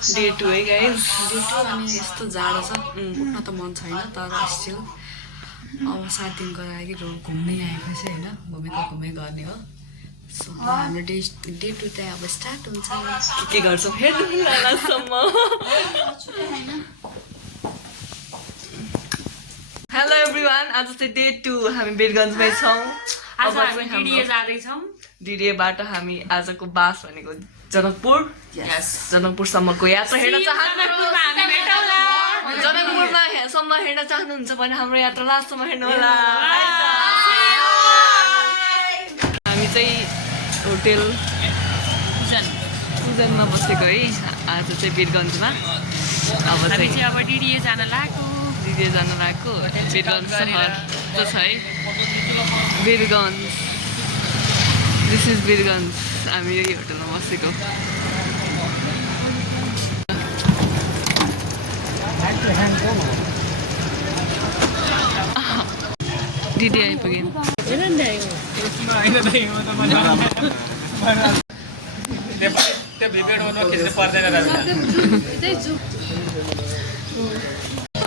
Day 2 है guys day 2 अनि यस्तो जाडो छ उठ्न त मन छैन तर स्टिल अब 7 दिनको लागि घुम्नै आएको छ हैन भूमिको घुमै गर्ने हो सो हाम्रो डे 2 चाहिँ अब स्टार्ट हुन्छ के गर्छौ हेर्नु लालासम्म हेलो एभ्रीवान आज चाहिँ डे 2 हामी वीरगन्जमै छौं अब चाहिँ हामी जाँदै छौं डिडिएबाट हामी आजको बास भनेको जनकपुर यस जनकपुरसम्मको यात्रा हेर्न चाहनुहुन्छ जनकपुरमा सम्म हेर्न चाहनुहुन्छ भने हाम्रो यात्रा लास्टसम्म हेर्नु होला हामी चाहिँ होटल पूजनमा बसेको है आज चाहिँ वीरगन्जमा अब चाहिँ अब डिडिए जान लाग्यो वीरगन्ज सहर जो छ है वीरगन्ज दिस इज वीरगन्ज हामी यही होटलमा बसेको दिदी आइपुग्यो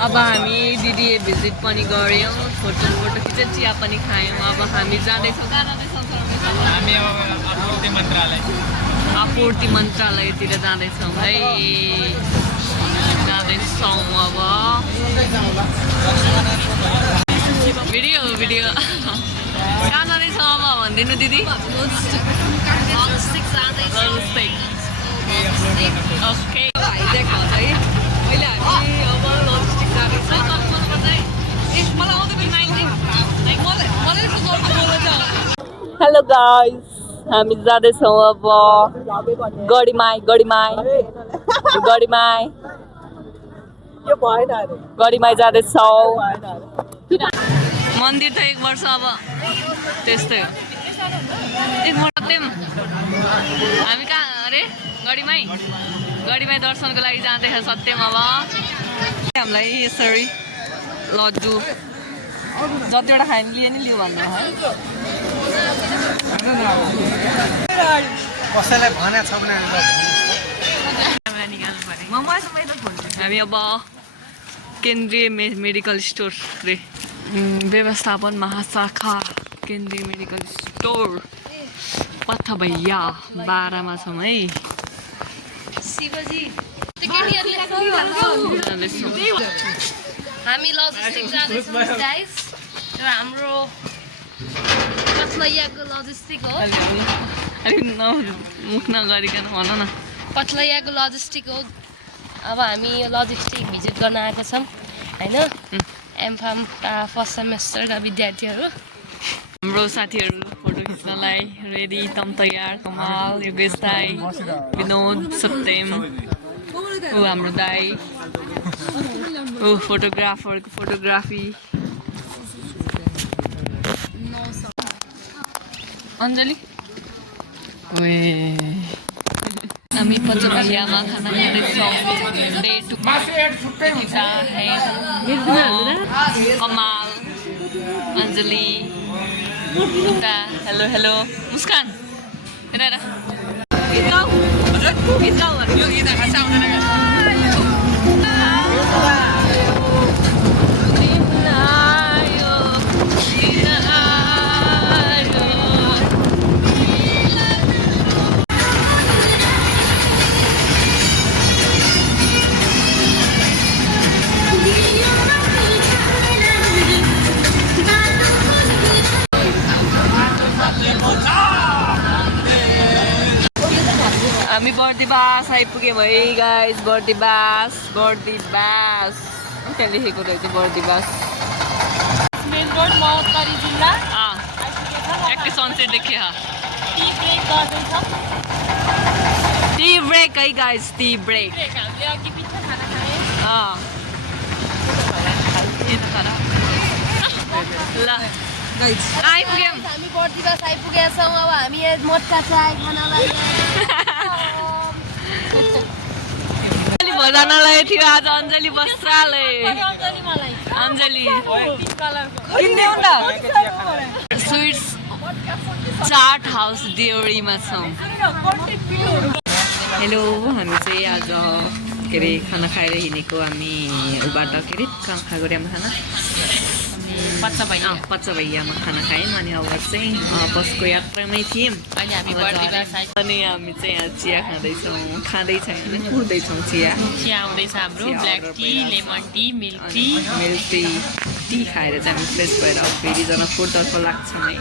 अब हामी दिदी भिजिट पनि गऱ्यौँ फोटो खिचेर चिया पनि खायौँ अब हामी जाँदैछौँ हामी अब आपूर्ति मन्त्रालयतिर जाँदैछौँ है जाँदैछौँ अब भिडियो कहाँ जाँदैछौँ अब भनिदिनु दिदी ओके देखाउँछ है अहिले हामी अब लजिस्टिक जाँदैछौँ हेलो गाइस हामी जाँदैछौँ अब गढीमाई जाँदैछौँ मन्दिर त 1 वर्ष अब त्यस्तै हो हामी कहाँ अरे गढीमाई दर्शनको लागि जाँदैछ सत्यम अब हामीलाई यसरी लड्डु जतिवटा खायो भने नि लियो भन्नु है कसैलाई भने छ भने हामी अब केन्द्रीय मेडिकल स्टोर रे व्यवस्थापन महाशाखा केन्द्रीय मेडिकल स्टोर पथभैया 12 मा छौँ है हामी लजिस्टिक जाँदैछौँ गाइस र हाम्रो पथलैयाको लजिस्टिक हो मुख नगरिकन भन न पथलैयाको लजिस्टिक हो अब हामी यो लजिस्टिक भिजिट गर्न आएको छौँ हैन एमफार्म फर्स्ट सेमेस्टरका विद्यार्थीहरू हाम्रो साथीहरू फोटो खिच्नलाई रेडी तम तयार कमाल योगेश दाई विनोद सत्यम ऊ हाम्रो दाई ऊ फोटोग्राफरको फोटोग्राफी अञ्जली हामी पचमैयामा खाना खाँदैछौँ डे 2 कमाल अञ्जली हेलो मुस्कान हेर गीत गाऊ यो गीत खास आउँदैन हामी बर्दिबास आइपुग्यौँ है गाइस बर्दिबास त्यहाँ लेखेको रहेछ बर्दिबास मेन रोड महोत्तरी जिल्ला एक्कै सनसेट देखियो टी ब्रेक है गाइस टी ब्रेक हामीले अघि पिछे खाना खायौँ ल आइपुग्यौँ हामी बर्दिबास आइपुगेका छौँ अब हामी मटका चाय खानलाई भजनालय थियो आज अञ्जली वस्त्रालय अञ्जली किन्ने हो स्विट्स चाट हाउस देउरीमा छौँ हेलो हामी चाहिँ आज के अरे खाना खाएर हिँडेको हामी उबाट के अरे काँखागोरियामा खाना पच्चा भैयामा खाना खायौँ अनि अब चाहिँ बसको यात्रामै थियौँ अहिले हामी बर्दिवास आइपुग्यौँ। अनि हामी चाहिँ यहाँ चिया खाँदैछौँ कुर्दैछौँ चिया आउँदैछ हाम्रो black tea lemon tea milk tea T खाएर चाहिँ हामी फ्रेस भएर अब फेरि जनकपुरतर्फ लाग्छौँ है।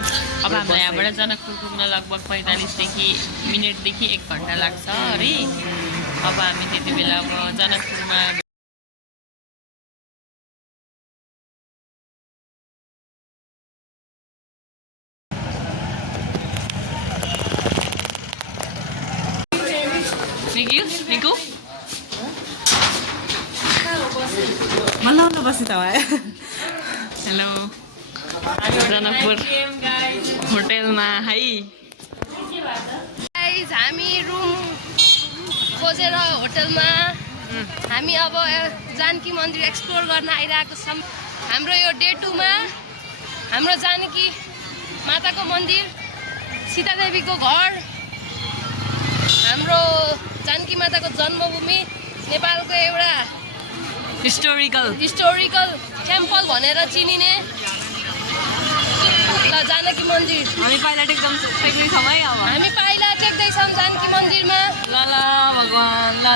अब हामीलाई यहाँबाट जनकपुर पुग्न लगभग 45 मिनटदेखि 1 घन्टा लाग्छ अरे। अब हामी त्यति बेला अब जनकपुरमा निकु मल्ल बसी त हेलो जनकपुर होटेलमा है। हामी रुम खोजेर होटलमा हामी अब जानकी मन्दिर एक्सप्लोर गर्न आइरहेको छौँ। हाम्रो यो डे 2 मा हाम्रो जानकी माताको मन्दिर, सीतादेवीको घर, हाम्रो जानकी माताको जन्मभूमि, नेपालको एउटा हिस्टोरिकल टेम्पल भनेर चिनिने जानकी मन्दिर। हामी पाइला टेक्छौँ है अब हामी पाइला टेक्दैछौँ जानकी मन्दिरमा। ल भगवान् ल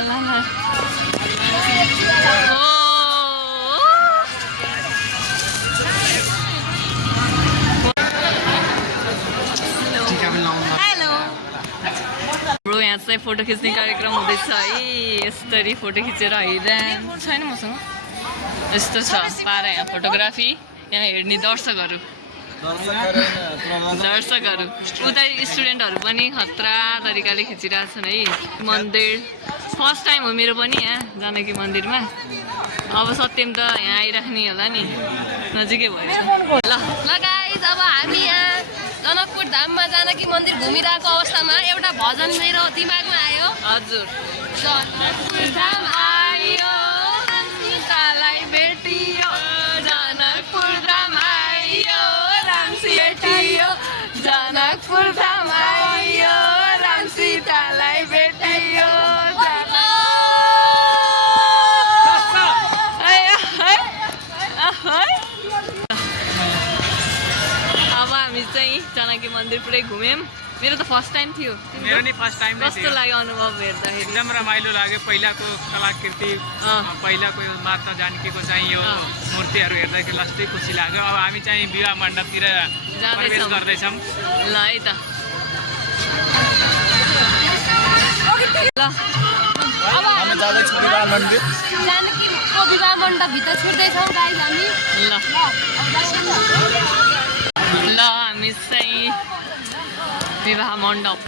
हेलो हाम्रो यहाँ चाहिँ फोटो खिच्ने कार्यक्रम हुँदैछ है। यसरी फोटो खिचेर हिँड्दा छैन मसँग यस्तो छ पारा यहाँ फोटोग्राफी। यहाँ हेर्ने दर्शकहरू उता स्टुडेन्टहरू पनि खतरा तरिकाले खिचिरहेछन् है। मन्दिर फर्स्ट टाइम हो मेरो पनि यहाँ जानकी मन्दिरमा। अब सत्यम त यहाँ आइराख्ने होला नि, नजिकै भयो ल गाइस अब हामी यहाँ जनकपुर धाममा जानकी मन्दिर घुमिरहेको अवस्थामा एउटा भजन मेरो दिमागमा आयो। हजुर जनकपुर धाम आयो सीतालाई भेटियो, जनकपुर धाम आयो राम भेटियो, जनकपुर धाम आयो राम सीतालाई भेटियो। अब हामी चाहिँ जानकी मन्दिर पुरै घुम्यौँ। मेरो त फर्स्ट टाइम थियो। मेरो नि फर्स्ट टाइम कस्तो लाग्यो अनुभव हेर्दाखेरि? एकदम रमाइलो लाग्यो। पहिलाको कलाकृति, पहिलाको यो माता जानकीको चाहिँ यो मूर्तिहरू हेर्दाखेरि लास्टै खुसी लाग्यो। अब हामी चाहिँ विवाह मण्डपतिर प्रवेश गर्दैछौँ। ल है त ल जानकीको विवाह मण्डपभित्र छुट्दैछौँ गाइस हामी। ल हामी चाहिँ विवाह मण्डप।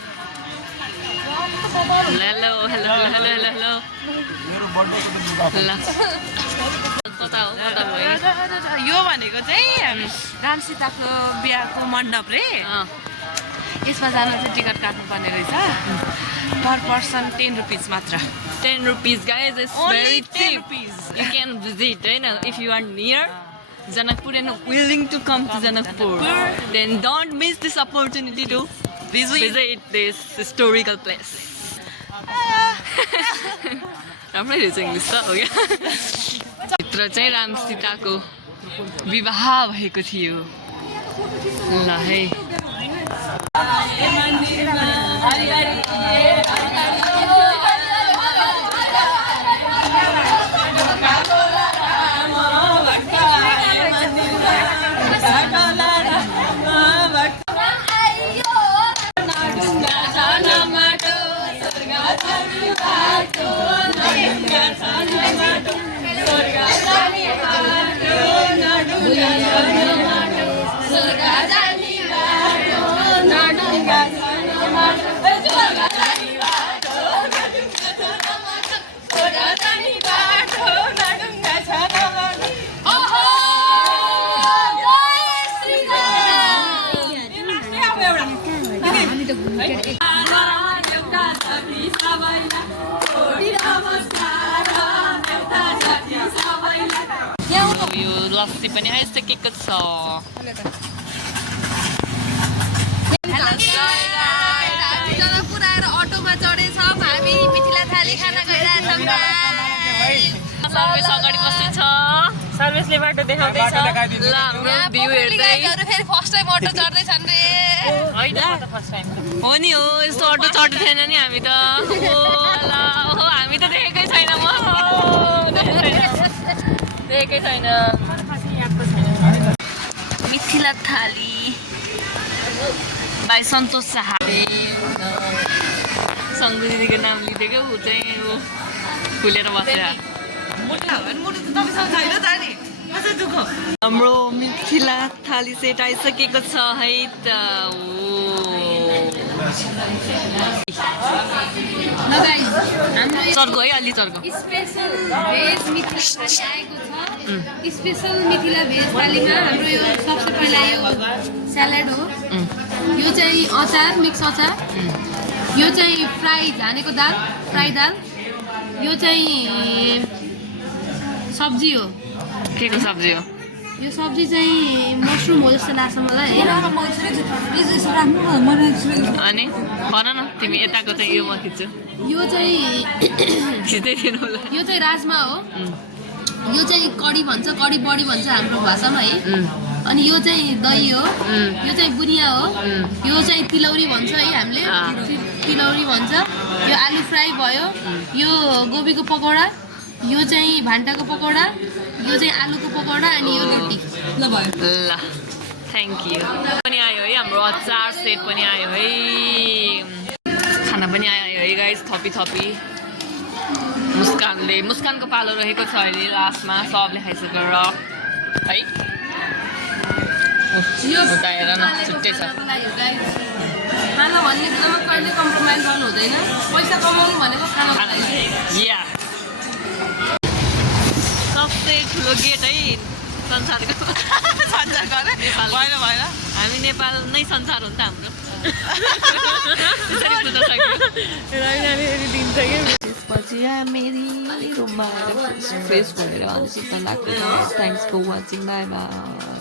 Hello hello hello hello hello ल कता हो कता भयो? यो भनेको चाहिँ राम सीताको बिहाको मण्डप रे। यसमा जान चाहिँ टिकट काट्नुपर्ने रहेछ। पर पर्सन 10 रुपिस मात्र। 10 rupees guys, it's very cheap. You can visit, you know, if you are near Janakpur and willing to come to Janakpur, then don't miss this opportunity to visit this historical place. राम्रै रहेछ English त हो क्या। भित्र चाहिँ राम सीताको विवाह भएको थियो। ल है यो लस्सी पनि आइसकेको छ। जनकपुर आएर अटोमा चढेछौँ हामी। सर्भिस अगाडि बस्दैछ सर्भिसले बाटो देखाउँदैछ ल हाम्रो भ्यू हेर्दै फेरि फर्स्ट टाइम अटो चढ्दैछन् रे होइन फर्स्ट टाइम हो नि हो यस्तो अटो चढ्दै थिएन नि हामी त हामी त देखेकै छैन देखेकै छैन मिथिला थाली भाइ सन्तोष शाहले सङ्गु दिदीको नाम लिँदै ऊ चाहिँ ऊ खुलेर बसेर हाम्रो मिथिला थाली सेट आइसकेको छ है त चर्को है अलि चर्को स्पेसल भेज मिथिला थाली आएको छ स्पेसल मिथिला भेज थालीमा हाम्रो यो सबसे पहिला यो स्यालेड हो यो चाहिँ अचार मिक्स अचार यो चाहिँ फ्राई झानेको दाल फ्राई दाल यो चाहिँ सब्जी हो के को सब्जी हो यो सब्जी चाहिँ मसरुम हो जस्तो लाग्छ मलाई अनि भन न तिमी यताको चाहिँ यो म खिच्छु यो चाहिँ खिच्दै थिएन होला यो चाहिँ राजमा हो यो चाहिँ कडी भन्छ कडी बडी भन्छ हाम्रो भाषामा है अनि यो चाहिँ दही हो यो चाहिँ बुनिया हो यो चाहिँ तिलौरी भन्छ है हामीले तिलौरी भन्छ यो आलु फ्राई भयो यो गोबीको पकौडा यो चाहिँ भान्टाको पकौडा यो चाहिँ आलुको पकौडा अनि यो रोटी ल भयो ल थ्याङ्क यू पनि आयो है हाम्रो अचार सेट पनि आयो है खाना पनि आयो है गाइस थपी मुस्कानको पालो रहेको छ अहिले लास्टमा सबले खाइसकेर है उता हेर न छुट्टै छ खाना भन्ने कुरामा कहिले कम्प्रोमाइज गर्नु हुँदैन पैसा कमाउनु भनेको खाना या सबसे ठुलो गेट है संसारको हामी नेपाल नै संसार हो नि त हाम्रो त्यसपछि मेरी रुममा फ्रेस भएर अनि सुत्न लाग्छ thanks for watching bye by